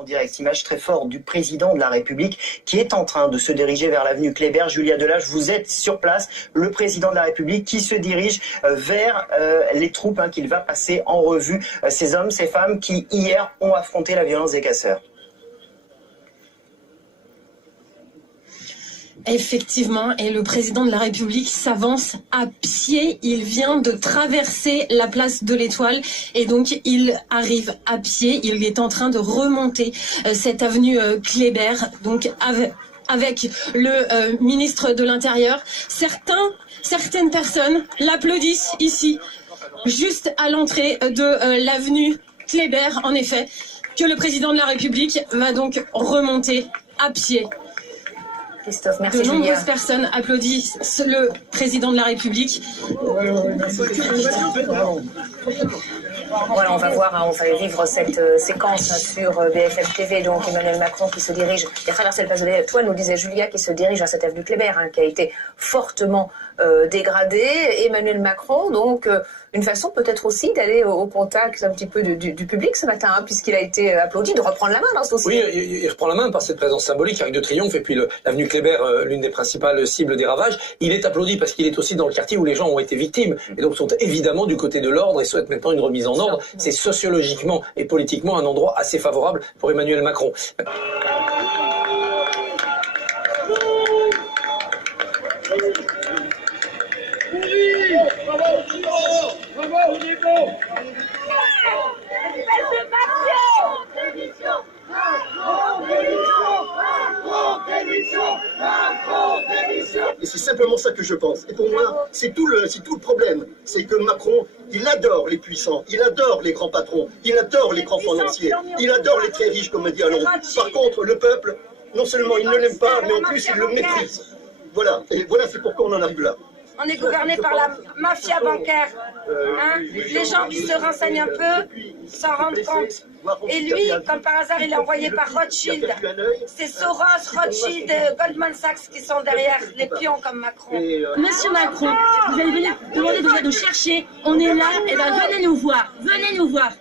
En direct, image très forte du président de la République qui est en train de se diriger vers l'avenue Kléber. Julia Delage, vous êtes sur place, le président de la République qui se dirige vers les troupes, qu'il va passer en revue, ces hommes, ces femmes qui hier ont affronté la violence des casseurs. Effectivement, et le président de la République s'avance à pied. Il vient de traverser la place de l'Étoile et donc il arrive à pied. Il est en train de remonter cette avenue Kléber, donc avec le ministre de l'Intérieur. Certaines personnes l'applaudissent ici, juste à l'entrée de l'avenue Kléber, en effet, que le président de la République va donc remonter à pied. Christophe, merci de Julia. nombreuses personnes applaudissent le président de la République. Voilà, on va voir, on va vivre cette séquence sur BFM TV. Donc Emmanuel Macron qui se dirige, qui a traversé le place de l'Étoile, nous disait Julia, qui se dirige à cette avenue Kléber, qui a été fortement dégradée. Emmanuel Macron, donc une façon peut-être aussi d'aller au contact un petit peu du public ce matin, puisqu'il a été applaudi, de reprendre la main dans ce dossier. Oui, il reprend la main par cette présence symbolique, Arc de Triomphe, et puis l'avenue Kléber, l'une des principales cibles des ravages. Il est applaudi parce qu'il est aussi dans le quartier où les gens ont été victimes, et donc sont évidemment du côté de l'ordre et souhaitent maintenant une remise en ordre. C'est sociologiquement et politiquement un endroit assez favorable pour Emmanuel Macron. Et c'est simplement ça que je pense. Et pour moi, c'est tout le problème. C'est que Macron, il adore les puissants, il adore les grands patrons, il adore les grands financiers, il adore les très riches, comme on dit à Londres. Par contre, le peuple, non seulement il ne l'aime pas, mais en plus il le méprise. Voilà. Et voilà, c'est pourquoi on en arrive là. On est gouverné par la mafia bancaire. Les gens qui se renseignent un peu s'en rendent compte. Et lui, comme par hasard, il est envoyé par Rothschild. C'est Soros, Rothschild, Goldman Sachs qui sont derrière les pions comme Macron. Monsieur Macron, vous allez venir demander de nous chercher. On est là, et ben venez nous voir. Venez nous voir.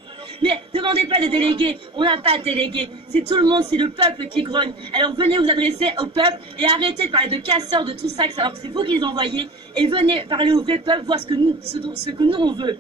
Mais demandez pas des délégués, on n'a pas de délégués. C'est tout le monde, c'est le peuple qui grogne. Alors venez vous adresser au peuple et arrêtez de parler de casseurs, de tout ça, alors que c'est vous qui les envoyez. Et venez parler au vrai peuple, voir ce que nous on veut.